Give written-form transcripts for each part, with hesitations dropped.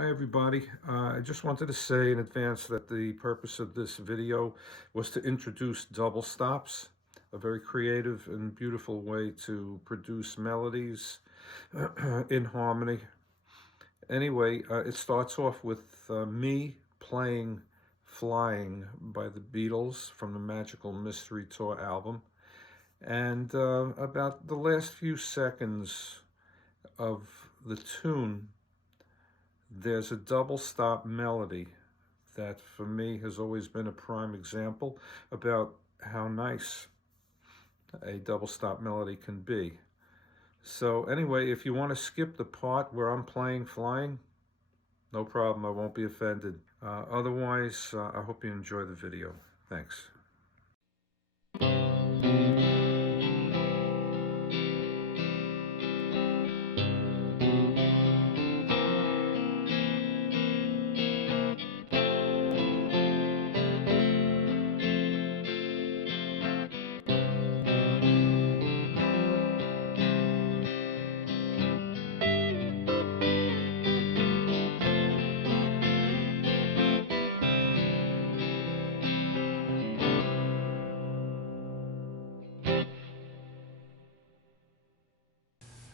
Hi everybody. I just wanted to say in advance that the purpose of this video was to introduce double stops, a very creative and beautiful way to produce melodies in harmony. Anyway, it starts off with me playing Flying by the Beatles from the Magical Mystery Tour album. And about the last few seconds of the tune, there's a double stop melody that for me has always been a prime example about how nice a double stop melody can be. So anyway, if you want to skip the part where I'm playing Flying, no problem, I won't be offended. Otherwise, I hope you enjoy the video. Thanks.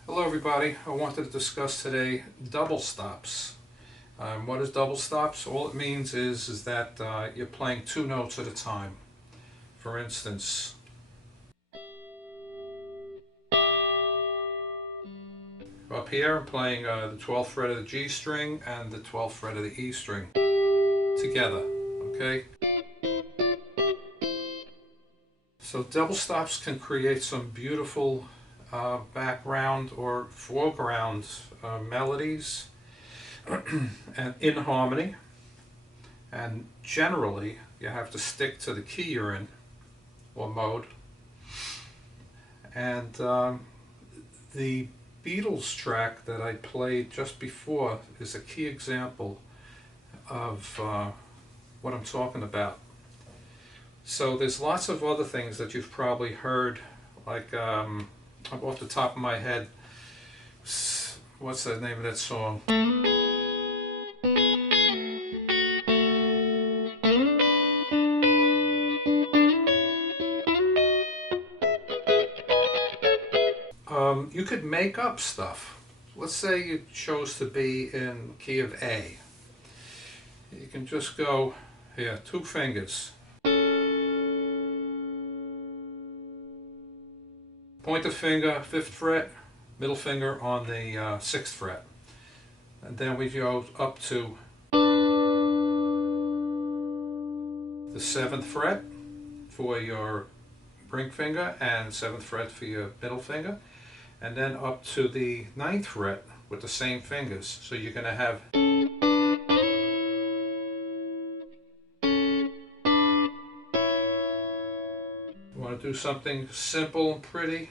Hello everybody, I wanted to discuss today double stops. What is double stops? All it means is that you're playing two notes at a time. For instance, up here I'm playing the 12th fret of the G string and the 12th fret of the E string together, okay? So double stops can create some beautiful background or foreground melodies and in harmony, and generally you have to stick to the key you're in or mode. And the Beatles track that I played just before is a key example of what I'm talking about. So there's lots of other things that you've probably heard, like off the top of my head, what's the name of that song? You could make up stuff. Let's say you chose to be in key of A. You can just go here, two fingers. Pointer finger, 5th fret, middle finger on the 6th fret. And then we go up to the 7th fret for your ring finger and 7th fret for your middle finger. And then up to the 9th fret with the same fingers. So you're going to have you want to do something simple and pretty.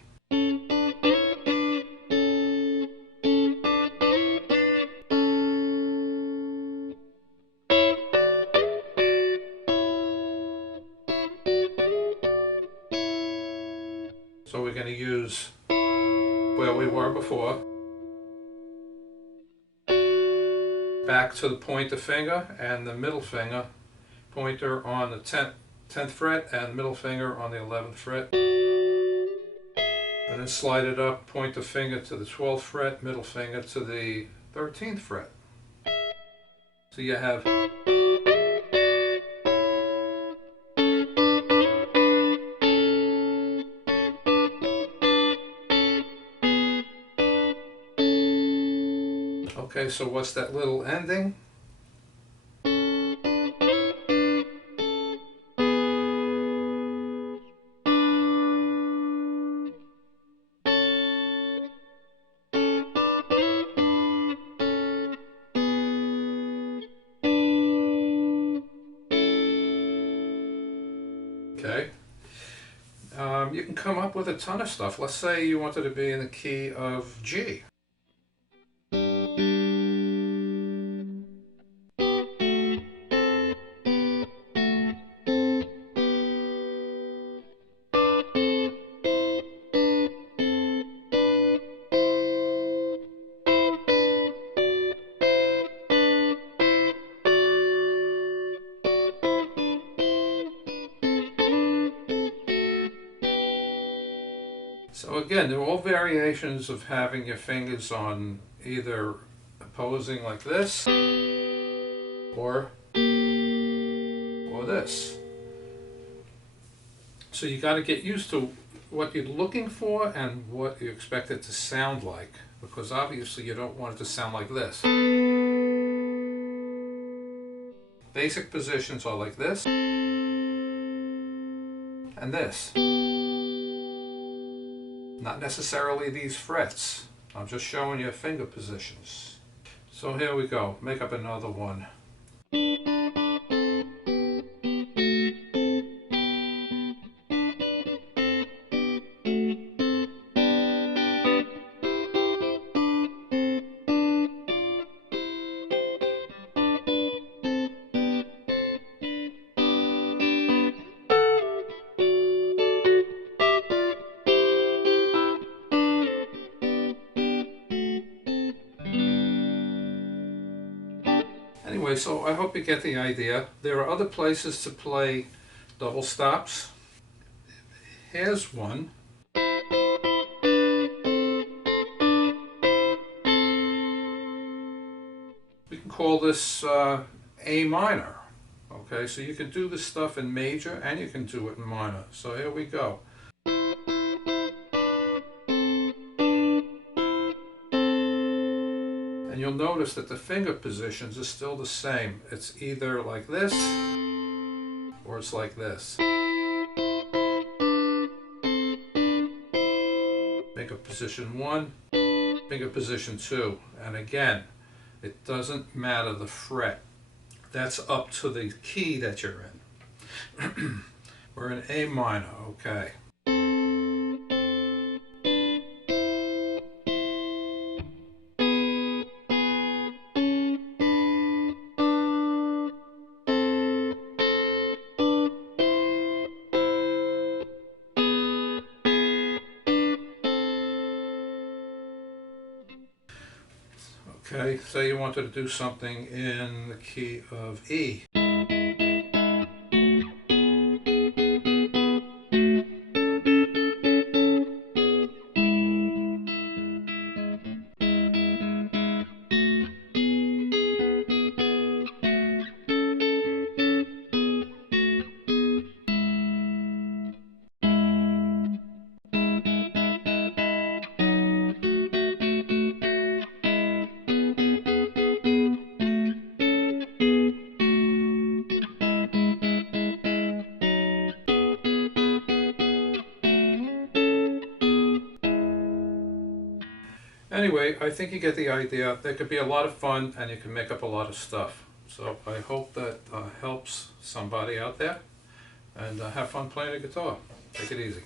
So we're going to use where we were before. Back to the pointer finger and the middle finger. Pointer on the 10th fret and middle finger on the 11th fret. And then slide it up, pointer finger to the 12th fret, middle finger to the 13th fret. So you have okay, so what's that little ending? Okay. You can come up with a ton of stuff. Let's say you wanted to be in the key of G. again, they're all variations of having your fingers on either opposing like this or this. So you got to get used to what you're looking for and what you expect it to sound like, because obviously you don't want it to sound like this. Basic positions are like this and this. Not necessarily these frets. I'm just showing you finger positions. So here we go. Make up another one. Anyway, so I hope you get the idea. There are other places to play double stops. Here's one. We can call this A minor. Okay, so you can do this stuff in major and you can do it in minor. So here we go. And you'll notice that the finger positions are still the same. It's either like this or it's like this. Finger position 1, finger position 2. And again, it doesn't matter the fret. That's up to the key that you're in. We're in A minor, okay. Okay, say you wanted to do something in the key of E. Anyway, I think you get the idea. There could be a lot of fun and you can make up a lot of stuff. So I hope that helps somebody out there, and have fun playing the guitar. Take it easy.